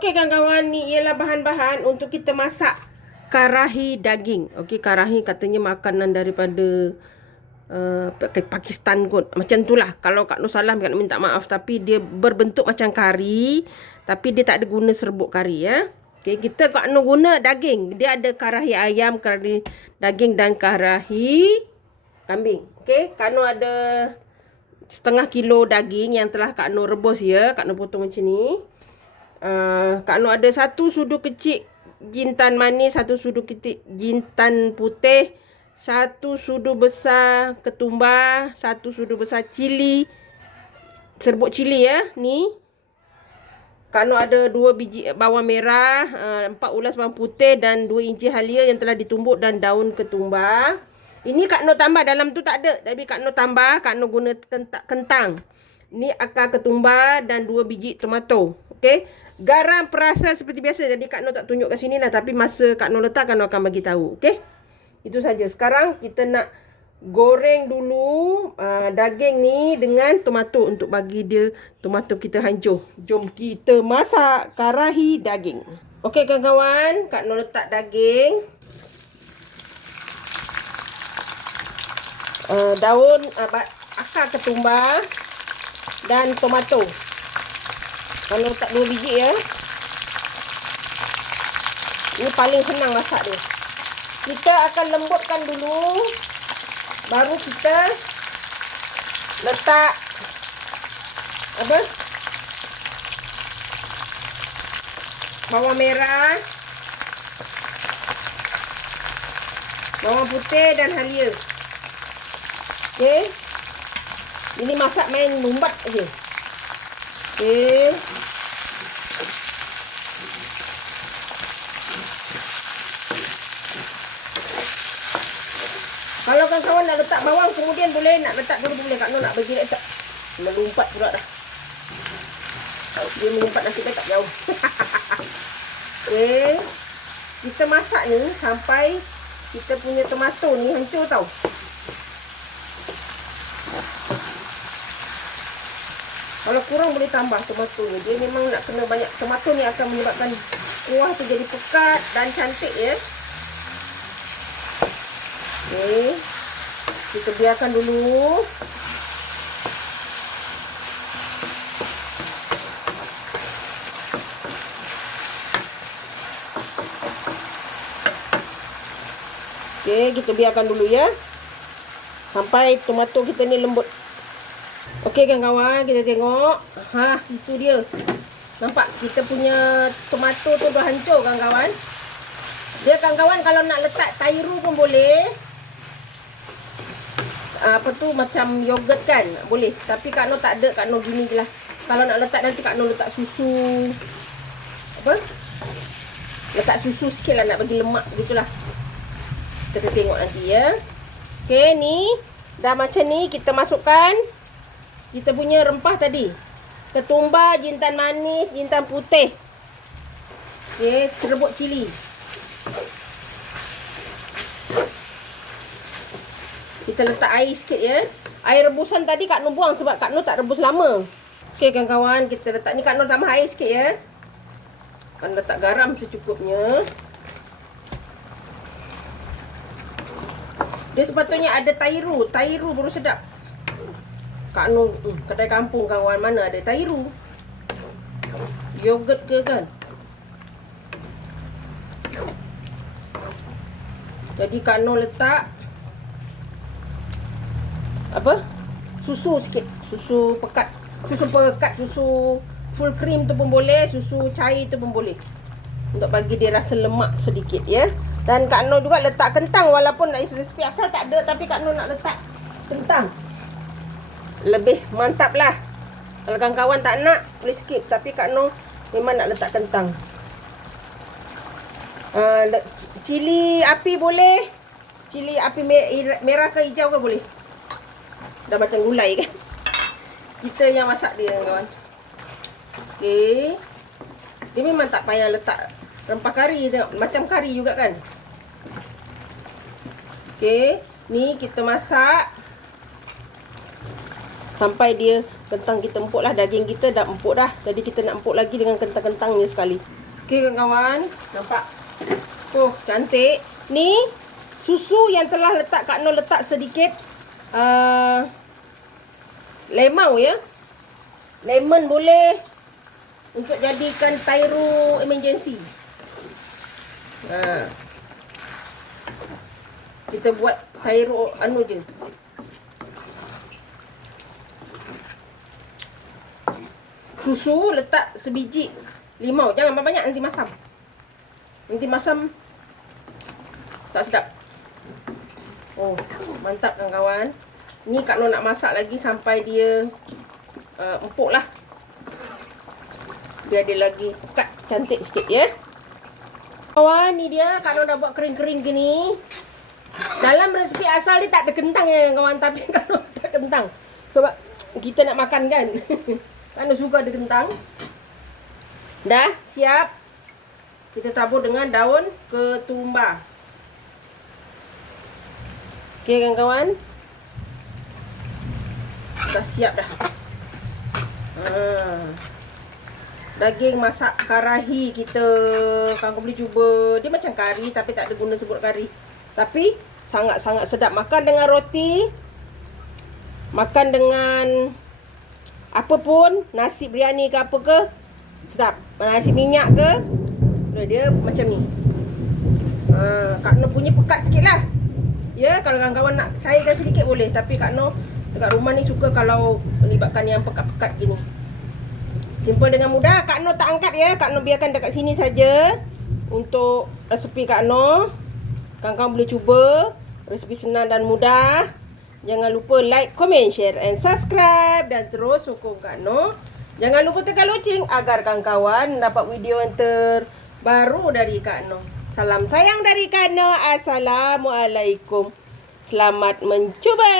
Okey kawan-kawan, ni ialah bahan-bahan untuk kita masak karahi daging. Okey, karahi katanya makanan daripada Pakistan kot. Macam tu lah. Kalau Kak Nur salah, Kak Nur minta maaf. Tapi dia berbentuk macam kari. Tapi dia tak ada guna serbuk kari ya. Okey, kita Kak Nur guna daging. Dia ada karahi ayam, karahi daging dan karahi kambing. Okey, Kak Nur ada setengah kilo daging yang telah Kak Nur rebus ya. Kak Nur potong macam ni. Kak Nur ada 1 sudu kecil jintan manis, 1 sudu kecil jintan putih, 1 sudu besar ketumbar, 1 sudu besar cili, serbuk cili ya. Ni Kak Nur ada 2 biji bawang merah, 4 ulas bawang putih dan 2 inci halia yang telah ditumbuk dan daun ketumbar. Ini Kak Nur tambah, dalam tu tak ada. Tapi Kak Nur tambah, Kak Nur guna kentang. Ini akar ketumbar dan 2 biji tomato. Okey. Garam perasa seperti biasa. Jadi Kak Nur tak tunjuk kat sini lah. Tapi masa Kak Nur letak, Kak Nur akan bagi tahu. Okey. Itu saja. Sekarang kita nak goreng dulu daging ni dengan tomato untuk bagi dia tomato kita hancur. Jom kita masak karahi daging. Okey kawan-kawan, Kak Nur letak daging. Daun akar ketumbar dan tomato. Kalau letak 2 biji ya. Ini paling senang masak dia. Kita akan lembutkan dulu. Baru kita letak bawang merah, bawang putih dan halia. Okey. Ini masak main lumbat aja. Okey. Kalau kawan-kawan nak letak bawang kemudian boleh, nak letak dulu boleh. Kak Nur nak bagi letak. Melompat pula dah. Dia melompat nanti tak jauh. Okey. Kita masak ni sampai kita punya tomato ni hancur tau. Kalau kurang boleh tambah tomato ni. Dia memang nak kena banyak. Tomato ni akan menyebabkan kuah tu jadi pekat dan cantik ya. Okey. Kita biarkan dulu. Okey, kita biarkan dulu ya. Sampai tomato kita ni lembut. Okey kawan-kawan, kita tengok. Itu dia. Nampak kita punya tomato tu dah hancur kawan-kawan. Dia kawan-kawan kalau nak letak tairu pun boleh. Macam yogurt kan, boleh. Tapi Kak Nur tak ada, Kak Nur gini je lah. Kalau nak letak nanti Kak Nur letak susu. Letak susu sikit lah, nak bagi lemak gitulah. Kita tengok nanti ya. Okey, ni dah macam ni. Kita masukkan kita punya rempah tadi. Ketumbar, jintan manis, jintan putih. Okey, serbuk cili. Kita letak air sikit ya. Air rebusan tadi Kak Nur buang sebab Kak Nur tak rebus lama. Okey kawan-kawan, kita letak ni. Kak Nur tambah air sikit ya. Kak Nur letak garam secukupnya. Dia sepatutnya ada tairu. Tairu baru sedap. Kak Nur kedai kampung kawan, mana ada tairu? Yogurt ke kan? Jadi Kak Nur letak susu sikit. Susu pekat. Susu full cream tu pun boleh. Susu cair tu pun boleh. Untuk bagi dia rasa lemak sedikit ya. Dan Kak Nur juga letak kentang. Walaupun resipi asal tak ada, tapi Kak Nur nak letak kentang. Lebih mantap lah. Kalau kawan-kawan tak nak, boleh skip. Tapi Kak Nur memang nak letak kentang. Cili api boleh. Cili api merah ke hijau ke boleh. Dah macam gulai kan. Kita yang masak dia kawan. Okey. Dia memang tak payah letak rempah kari. Tengok macam kari juga kan. Okey. Ni kita masak sampai dia Kentang kita empuk lah. Daging kita dah empuk dah. Jadi kita nak empuk lagi dengan kentang-kentangnya sekali. Okey kawan-kawan. Nampak? Oh, cantik. Ni susu yang telah Kak Noh letak sedikit lemau ya. Lemon boleh untuk jadikan Tyro emergency. Kita buat Tyro anu je. Susu letak sebiji limau. Jangan banyak nanti masam. Nanti masam tak sedap. Oh, mantap kawan-kawan. Ni Kak Noh nak masak lagi sampai dia empuk lah. Dia ada lagi pekat cantik sikit ya. Kawan, ni dia Kak Noh dah buat kering-kering gini. Dalam resepi asal dia tak ada kentang ya kawan, tapi Kak Noh tak kentang. Sebab kita nak makan kan. Kak Noh suka ada kentang. Dah siap. Kita tabur dengan daun ketumbar. Okey kawan-kawan. Dah siap dah. Daging masak karahi kita. Kawan boleh cuba. Dia macam kari tapi tak ada guna sebut kari. Tapi sangat-sangat sedap. Makan dengan roti. Makan dengan apa pun. Nasi biryani ke apa ke. Sedap. Nasi minyak ke. Dia macam ni. Kak Noh punya pekat sikit lah. Ya, kalau kawan-kawan nak cairkan sedikit boleh. Tapi Kak Noh dekat rumah ni suka kalau melibatkan yang pekat-pekat gini. Simple dengan mudah. Kak Noh tak angkat ya. Kak Noh biarkan dekat sini saja. Untuk resepi Kak Noh. Kawan-kawan boleh cuba. Resepi senang dan mudah. Jangan lupa like, comment, share and subscribe. Dan terus sokong Kak Noh. Jangan lupa tekan loceng agar kawan-kawan dapat video yang terbaru dari Kak Noh. Salam sayang dari Kak Noh. Assalamualaikum. Selamat mencuba.